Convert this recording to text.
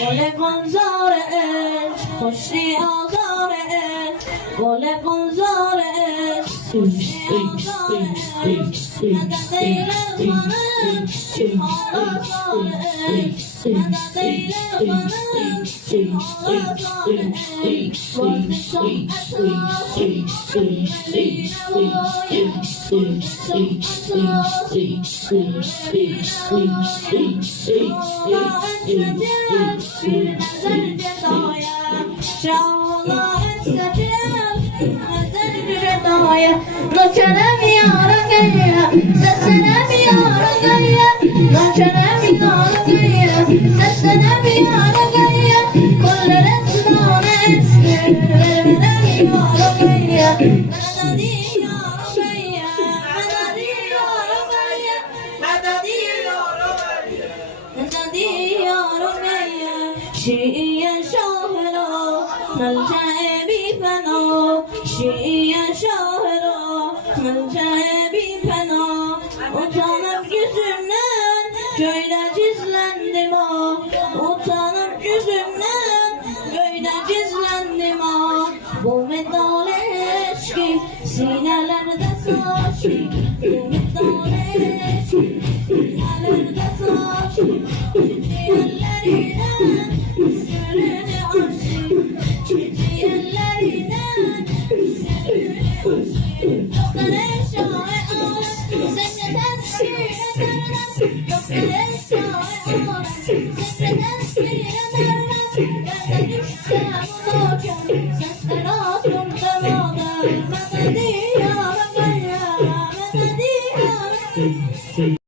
گل گلزار عشق خوشی آزار عشق گل گلزار عشق خوشی آزار عشق مدد ایلخانه آزار عشق مدد ایلخانه آزار عشق وقت شیعه شاهرا ملجأ بی پناه شیعه شاهرا ملجأ بی پناه utanıp yüzümden göğde gizlendim ah utanıp yüzümden göğde gizlendim ah bu medal eşki sinelerde saçı bu medal eşki sinelerde saçı ellerine sürünü aşık çiğ ellerinden sürünü aşık yok eşya